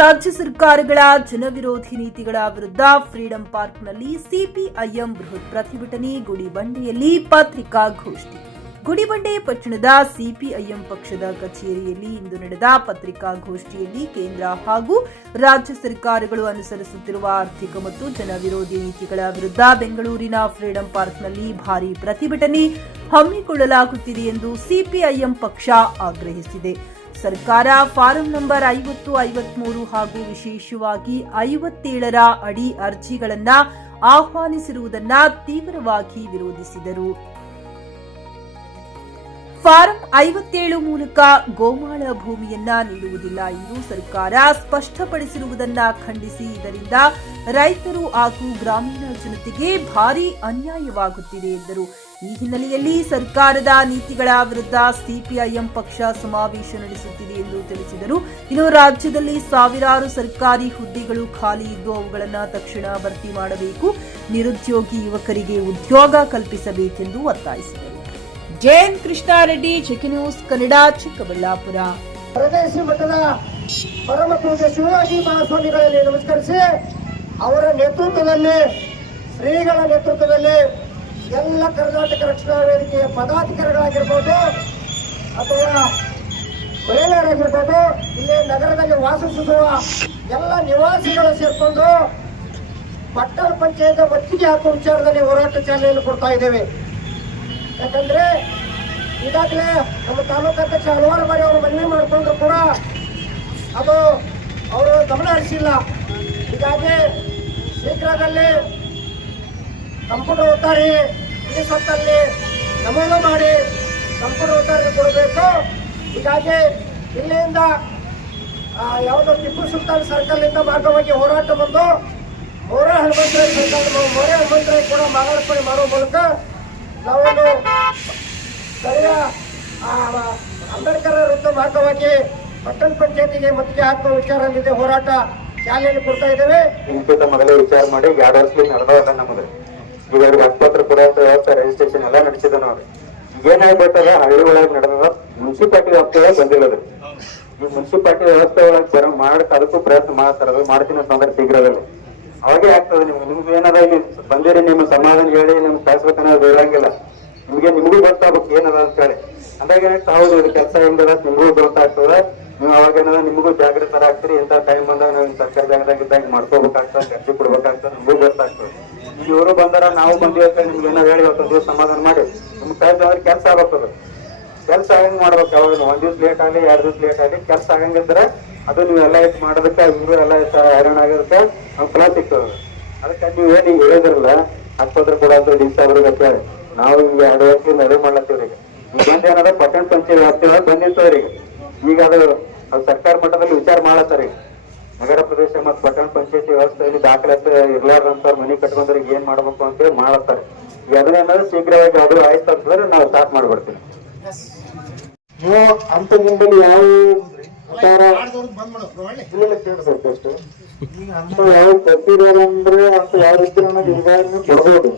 ರಾಜ್ಯ ಸರ್ಕಾರಗಳ ಜನವಿರೋಧಿ ನೀತಿಗಳ ವಿರುದ್ಧ ಫ್ರೀಡಂ ಪಾರ್ಕ್ನಲ್ಲಿ ಸಿಪಿಐಎಂ ಬೃಹತ್ ಪ್ರತಿಭಟನೆ. ಗುಡಿಬಂಡೆಯಲ್ಲಿ ಪತ್ರಿಕಾಗೋಷ್ಠಿ. ಗುಡಿಬಂಡೆ ಪಟ್ಟಣದ ಸಿಪಿಐಎಂ ಪಕ್ಷದ ಕಚೇರಿಯಲ್ಲಿ ಇಂದು ನಡೆದ ಪತ್ರಿಕಾಗೋಷ್ಠಿಯಲ್ಲಿ ಕೇಂದ್ರ ಹಾಗೂ ರಾಜ್ಯ ಸರ್ಕಾರಗಳು ಅನುಸರಿಸುತ್ತಿರುವ ಆರ್ಥಿಕ ಮತ್ತು ಜನವಿರೋಧಿ ನೀತಿಗಳ ವಿರುದ್ಧ ಬೆಂಗಳೂರಿನ ಫ್ರೀಡಂ ಪಾರ್ಕ್ನಲ್ಲಿ ಭಾರೀ ಪ್ರತಿಭಟನೆ ಹಮ್ಮಿಕೊಳ್ಳಲಾಗುತ್ತಿದೆ ಎಂದು ಸಿಪಿಐಎಂ ಪಕ್ಷ ಆಗ್ರಹಿಸಿದೆ. ಸರ್ಕಾರ ಫಾರಂ ನಂಬರ್ 50, 53 ಹಾಗೂ ವಿಶೇಷವಾಗಿ 57ರ ಅಡಿ ಅರ್ಜಿಗಳನ್ನು ಆಹ್ವಾನಿಸಿರುವುದನ್ನು ತೀವ್ರವಾಗಿ ವಿರೋಧಿಸಿದರು. ಫಾರಂ 57 ಮೂಲಕ ಗೋಮಾಳ ಭೂಮಿಯನ್ನ ನೀಡುವುದಿಲ್ಲ ಎಂದು ಸರ್ಕಾರ ಸ್ಪಷ್ಟಪಡಿಸಿರುವುದನ್ನು ಖಂಡಿಸಿ ಇದರಿಂದ ರೈತರು ಹಾಗೂ ಗ್ರಾಮೀಣ ಜನತೆಗೆ ಭಾರೀ ಅನ್ಯಾಯವಾಗುತ್ತಿದೆ ಎಂದರು. ಈ ಹಿನ್ನೆಲೆಯಲ್ಲಿ ಸರ್ಕಾರದ ನೀತಿಗಳ ವಿರುದ್ಧ ಸಿಪಿಐಎಂ ಪಕ್ಷ ಸಮಾವೇಶ ನಡೆಸುತ್ತಿದೆ ಎಂದು ತಿಳಿಸಿದರು. ಇನ್ನು ರಾಜ್ಯದಲ್ಲಿ ಸಾವಿರಾರು ಸರ್ಕಾರಿ ಹುದ್ದೆಗಳು ಖಾಲಿ ಇದ್ದು ಅವುಗಳನ್ನು ತಕ್ಷಣ ಭರ್ತಿ ಮಾಡಬೇಕು, ನಿರುದ್ಯೋಗಿ ಯುವಕರಿಗೆ ಉದ್ಯೋಗ ಕಲ್ಪಿಸಬೇಕೆಂದು ಒತ್ತಾಯಿಸಿದರು. J N Krishnareddy, check news Kannada, Chikkaballapur. ಪ್ರದೇಶಿ ಮಟ್ಟದ ಪರಮ ಪೂಜ್ಯ ಶಿವಾಜಿ ಮಹಾಸ್ವಾಮಿಗಳಲ್ಲಿ ನಮಸ್ಕರಿಸಿ ಅವರ ನೇತೃತ್ವದಲ್ಲಿ, ಶ್ರೀಗಳ ನೇತೃತ್ವದಲ್ಲಿ ಎಲ್ಲ ಕರ್ನಾಟಕ ರಕ್ಷಣಾ ವೇದಿಕೆಯ ಪದಾಧಿಕಾರಿಗಳಾಗಿರ್ಬೋದು ಅಥವಾ ಮಹಿಳೆಯರಾಗಿರ್ಬೋದು, ಇಲ್ಲಿ ನಗರದಲ್ಲಿ ವಾಸಿಸುವ ಎಲ್ಲ ನಿವಾಸಿಗಳು ಸೇರ್ಕೊಂಡು ಪಟ್ಟಣ ಪಂಚಾಯತ್ ಒತ್ತಿಗೆ ಹಾಕುವ ವಿಚಾರದಲ್ಲಿ ಹೋರಾಟ ಚಾಲನೆಯನ್ನು ಕೊಡ್ತಾ ಇದ್ದೇವೆ. ಯಾಕಂದ್ರೆ ಈಗಾಗಲೇ ನಮ್ಮ ತಾಲೂಕಾಧ್ಯಕ್ಷ ಹಲವಾರು ಬಾರಿ ಅವರು ಮನವಿ ಮಾಡಿಕೊಂಡ್ರು ಕೂಡ ಅದು ಅವರು ಗಮನ ಹರಿಸಿಲ್ಲ. ಹೀಗಾಗಿ ಶೀಘ್ರದಲ್ಲಿ ಕಂಪ್ಯೂಟರ್ ಉತ್ತಾರಿ ಈ ಸ್ವತ್ತಲ್ಲಿ ನಮೂದು ಮಾಡಿ ಕಂಪ್ಯೂಟರ್ ಉತ್ತಾರಿ ಕೊಡಬೇಕು. ಹೀಗಾಗಿ ಇಲ್ಲಿಂದ ಯಾವುದೋ ಟಿಪ್ಪು ಸುಲ್ತಾನ್ ಸರ್ಕಲ್ ಇಂದ ಮಾರ್ಗವಾಗಿ ಹೋರಾಟ ಬಂದು ಮೋರೆ ಹನುಮಂತರಾಯ ಕೂಡ ಮಾರ್ಪಾಡು ಮಾಡುವ ಮೂಲಕ ನಾವೊಂದು ಸ್ಥಳೀಯ ಅಂಬೇಡ್ಕರ್ ವೃತ್ತ ಮಾರ್ಗವಾಗಿ ಪಟ್ಟಣ ಪಂಚಾಯತಿಗೆ ಮತ್ತಿಗೆ ಹಾಕುವ ವಿಚಾರದಲ್ಲಿದೆ ಹೋರಾಟ ಚಾಲನೆ ಕೊಡ್ತಾ ಇದ್ದೇವೆ. ಇಂಕಿತ ಮೊದಲೇ ವಿಚಾರ ಮಾಡಿ 2 ವರ್ಷದಿಂದ ನಡೆದವಲ್ಲ ನಮ್ಮದು. ಈಗ ಆಸ್ಪತ್ರೆ ಪುರಾತ ವ್ಯವಸ್ಥೆ ರಿಜಿಸ್ಟ್ರೇಷನ್ ಎಲ್ಲ ನಡೆಸಿದ ನಾವು. ಏನಾಗ್ಬಿಟ್ಟದ ಹಳ್ಳಿ ಒಳಗೆ ನಡೆದ ಮುನ್ಸಿಪಾಲಿಟಿ ವ್ಯಾಪ್ತಿಯೊಳಗೆ ಬಂದಿರೋದು. ಈ ಮುನ್ಸಿಪಾಲಿಟಿ ವ್ಯವಸ್ಥೆ ಒಳಗೆ ಮಾಡಕ್ ಅದಕ್ಕೂ ಪ್ರಯತ್ನ ಮಾಡ್ತಾರ, ಮಾಡ್ತೀನಿ ಅಂತಂದ್ರೆ ಶೀಘ್ರದಲ್ಲಿ ಅವಾಗೇ ಆಗ್ತದೆ. ನಿಮ್ಗೆ ಏನದ ಇಲ್ಲಿ ಬಂದಿರಿ, ನಿಮ್ ಸಮಾಧಾನ ಹೇಳಿ ನಿಮ್ಗೆ ಕಳ್ಸ್ಬೇಕನ್ನೋದು ಹೇಳಂಗಿಲ್ಲ. ನಿಮಗೂ ಗೊತ್ತಾಗ್ಬೇಕು ಏನದ ಅಂತ ಹೇಳಿ. ಅಂದಾಗ ಹೌದು ಇದು ಕೆಲಸ ಹೆಂಗದ ನಿಮಗೂ ಗೊತ್ತಾಗ್ತದ. ನೀವು ಅವಾಗ ಏನದ ನಿಮಗೂ ಜಾಗೃತರ ಆಗ್ತೀರಿ. ಇಂಥ ಟೈಮ್ ಬಂದಾಗ ನಾವು ಸರ್ಕಾರ ಜಾಗದಾಗ ಇದ್ದಾಗ ಮಾಡ್ಕೋಬೇಕಾಗ್ತದೆ, ಅರ್ಜಿ ಕೊಡ್ಬೇಕಾಗ್ತದೆ, ನಿಮಗೂ ಗೊತ್ತಾಗ್ತದೆ. ಇವರು ಬಂದಾರ ನಾವು ಬಂದಿವತ್ತ ನಿಮ್ಗೆ ಏನೋ ಹೇಳಿ ಇವತ್ತು ಸಮಾಧಾನ ಮಾಡಿ ನಿಮ್ಗೆ ಕಳ್ಸಂದ್ರೆ ಕೆಲಸ ಆಗ್ತದ. ಕೆಲಸ ಹೆಂಗ್ ಮಾಡ್ಬೇಕು, ಯಾವಾಗ 1 ದಿವ್ಸ ಲೇಟ್ ಆಗಲಿ 2 ದಿವ್ಸ ಲೇಟ್ ಆಗಲಿ ಕೆಲಸ ಆಗಂಗಿದ್ರೆ ಅದು ನೀವೆಲ್ಲ ಇಟ್ಟು ಮಾಡೋದಕ್ಕೆ ಇವರು ಎಲ್ಲ ಹೈರಾಣ ಆಗೋದಕ್ಕೆ ನಾವು ಫಲ ಸಿಗ್ತದೆ. ಅದಕ್ಕೆ ನೀವು ಏನು ಹೇಳಿದ್ರಲ್ಲ ಆಸ್ಪತ್ರೆ ಕೂಡ ಡಿಸ್ಚಾರ್ಜ್ ಹೇಳಿ ನಾವು ಈಗ 2 ವರ್ಷದಿಂದ ಅದೇ ಮಾಡ್ಲತ್ತೀವ್ರಿ. ಈಗ ಬಂದ ಏನದ ಪಟ್ಟಣ ಪಂಚಾಯತ್ ವ್ಯಾಪ್ತಿಯೊಳಗೆ ಬಂದಿರ್ತದ್ರಿ. ಈಗ ಅದು ಸರ್ಕಾರ ಮಟ್ಟದಲ್ಲಿ ವಿಚಾರ ಮಾಡತ್ತಾರ. ಈಗ ನಗರ ಪ್ರದೇಶ ಮತ್ತು ಪಟ್ಟಣ ಪಂಚಾಯತಿ ವ್ಯವಸ್ಥೆಯಲ್ಲಿ ದಾಖಲಾತಿ ಇರ್ಲಾರ್ದಂತ ಮನಿ ಕಟ್ಕೊಂಡ್ರಿಗೆ ಏನ್ ಮಾಡ್ಬೇಕು ಅಂತೇಳಿ ಮಾಡತ್ತಾರೆ. ಈಗ ಅದನ್ನೇನಾದ್ರು ಶೀಘ್ರವಾಗಿ ಅದು ಆಯ್ತು ಅಂತಂದ್ರೆ ನಾವು ಸ್ಟಾರ್ಟ್ ಮಾಡ್ಬಿಡ್ತೀವಿ. ನೀವು ಅಂತ ನಿಮ್ಮಲ್ಲಿ ಯಾವ ಯಾವ ಕೊಟ್ಟಿದಾರಂದ್ರೆ ಅಂತ ಯಾವ ರೀತಿ ನನಗೆ ಉದಾಹರಣೆ ಕೊಡ್ಬೋದು.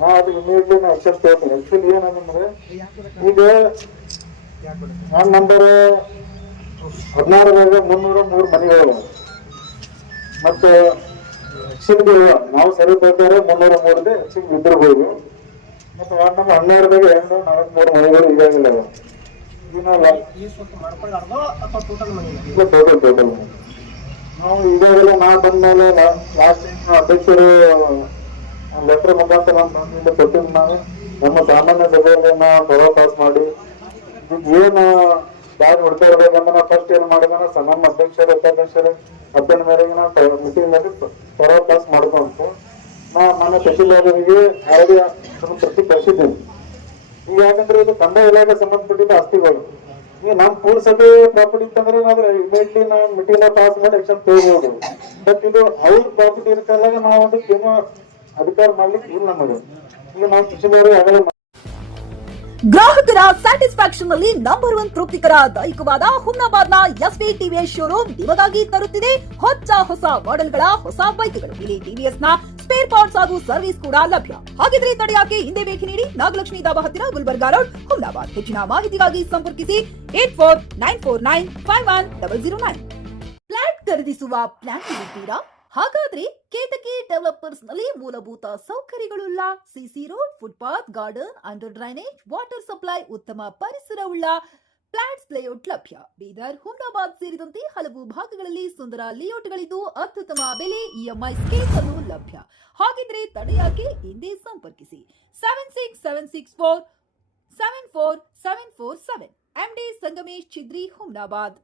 ನಾವು ಅದು ಇಮಿಡಿಯೇಟ್ಲಿ ನಾವು ಅಕ್ಸೆಪ್ಟ್ ಮಾಡ್ತೀನಿ. ಆಕ್ಚುಲಿ ಏನಂದ್ರೆ ಈಗ ನಾನ್ ನಂಬರ್ 16ದಾಗ 303 ಮನೆಗಳು ಮತ್ತೆ ಎಕ್ಸಿನ್ಗಳು ನಾವು ಸರಿ ಪ್ರಕಾರ 303 ಎಕ್ಸಿನ್ ಇದ್ದಿರ್ಬೋದು. ಮತ್ತೆ ವಾರ್ಡ್ ನಂಬರ್ 12ದಾಗ 243 ಮನೆಗಳು ಈಗಾಗಿಲ್ಲ. ಟೋಟಲ್ ನಾವು ಈಗಾಗಲೇ ನಾ ಬಂದ್ಮೇಲೆ ಲಾಸ್ಟ್ ಟೈಮ್ ಅಧ್ಯಕ್ಷರು ಲೆಟರ್ ಮುಖಾಂತರ ಕೊಟ್ಟಿದ್ದು ನಾವು ನಮ್ಮ ಸಾಮಾನ್ಯ ಸಭೆಯಲ್ಲಿ ನಾವು ಪರ ಪಾಸ್ ಮಾಡಿ ಏನು ದಾರಿ ಹೊಡ್ತಾ ಇರ್ಬೇಕಂದ್ರೆ ನಾವು ಫಸ್ಟ್ ಏನ್ ಮಾಡಿದ ನಮ್ಮ ಅಧ್ಯಕ್ಷರು ಉಪಾಧ್ಯಕ್ಷರು ಅಧ್ಯಯನ ಮೇರೆಗೆ ನಾವು ಮೀಟಿಂಗ್ ಮಾಡಿ ಪರ ಪಾಸ್ ಮಾಡ್ಕೊಂತ ನಾ ನನ್ನ ತಹಶೀಲ್ದಾರರಿಗೆ ಯಾವುದೇ ಪ್ರತಿ ಕಳಿಸಿದ್ದೀನಿ. ಈಗ ಯಾಕಂದ್ರೆ ಇದು ಕಂದಾಯ ಇಲಾಖೆ ಸಂಬಂಧಪಟ್ಟಿದ್ದ ಆಸ್ತಿಗಳು. ಈಗ ನಮ್ ಪುರಸಭೆ ಪ್ರಾಪರ್ಟಿ ಇತ್ತಂದ್ರೆ ಏನಾದ್ರೆ ಇಮಿಡಿಯೇಟ್ಲಿ ನಾವು ಮೀಟಿಂಗ್ ಪಾಸ್ ಮಾಡಿ ಆಕ್ಷನ್ ತಗೋಬಹುದು. ಬಟ್ ಇದು ಅವ್ರ ಪ್ರಾಪರ್ಟಿ ಇರ್ಕಲ್ಲಾಗ ನಾವು ಅದಕ್ಕೆ ಏನೋ ಅಧಿಕಾರ ಮಾಡ್ಲಿಕ್ಕೆ ಇಲ್ಲ ನಮಗೆ. ಈಗ ನಾವು ತಹಶೀಲ್ದಾರರು ಆಗಲೇ ಗ್ರಾಹಕರ ಸ್ಯಾಟಿಸ್ಫ್ಯಾಕ್ಷನ್ ನಲ್ಲಿ ನಂಬರ್ 1 ತೃಪ್ತಿಕರ ದೈಹಿಕವಾದ ಹುಮ್ನಾಬಾದ್ನ ಎಸ್ವಿ ಟಿವಿಎಸ್ ಶೋರೂಮ್ ನಿಮಗಾಗಿ ತರುತ್ತಿದೆ ಹೊಸ ಮಾಡೆಲ್ಗಳ ಹೊಸ ಬೈಕ್ಗಳು. ಇಲ್ಲಿ ಟಿವಿಎಸ್ ನ ಸ್ಪೇರ್ ಪಾರ್ಟ್ಸ್ ಹಾಗೂ ಸರ್ವಿಸ್ ಕೂಡ ಲಭ್ಯ. ಹಾಗಿದ್ರೆ ತಡೆಯಾಕೆ ಹಿಂದೆ ಭೇಟಿ ನೀಡಿ ನಾಗಲಕ್ಷ್ಮಿ ದಾಬಾ ಹತ್ತಿರ ಗುಲ್ಬರ್ಗಾ ರೋಡ್, ಹುಮ್ನಾಬಾದ್. ಹೆಚ್ಚಿನ ಮಾಹಿತಿಗಾಗಿ ಸಂಪರ್ಕಿಸಿ 8494951009. ಖರೀದಿಸುವ ಪ್ಲಾನ್ ಇದ್ದೀರಾ? ಹಾಗಾದ್ರೆ ಕೇತಕಿ ಡೆವಲಪರ್ಸ್ ನಲ್ಲಿ ಮೂಲಭೂತ ಸೌಕರ್ಯಗಳುಳ್ಳ CC road, footpath, garden, under drainage, water supply, ಉತ್ತಮ ಪರಿಸರವುಳ್ಳ ಫ್ಲಾಟ್ಸ್ ಲೇಔಟ್ ಲಭ್ಯ. ಬೀದರ್, ಹುಮ್ನಾಬಾದ್ ಸೇರಿದಂತೆ ಹಲವು ಭಾಗಗಳಲ್ಲಿ ಸುಂದರ ಲೇಔಟ್ಗಳಿದ್ದು ಅತ್ಯುತ್ತಮ ಬೆಲೆ, ಇಎಂಐ ಸ್ಕೀಮ್ ಅನ್ನು ಲಭ್ಯ. ಹಾಗಿದ್ರೆ ತಡೆಯಾಕೆ? ಹಿಂದೆ ಸಂಪರ್ಕಿಸಿ 7676474747 MD ಸಂಗಮೇಶ್ ಚಿದ್ರಿ, ಹುಮ್ನಾಬಾದ್.